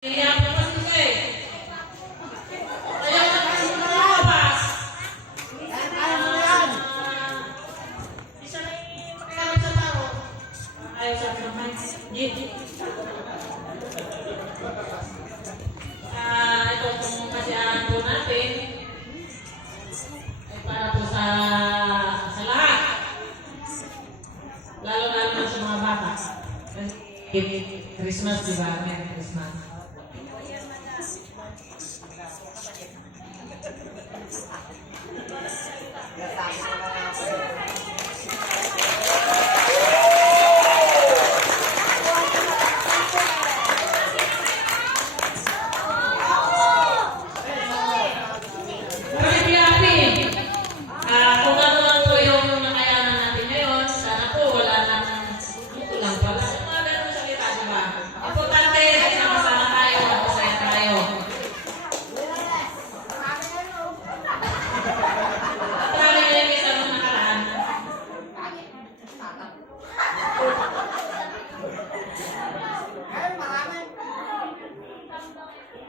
Ito pong kasiyahan po natin ay para po sa lahat. Lalo-lalo na sa mga bata. Kasi Christmas, diba? Merry Christmas.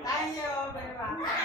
Thank you very much.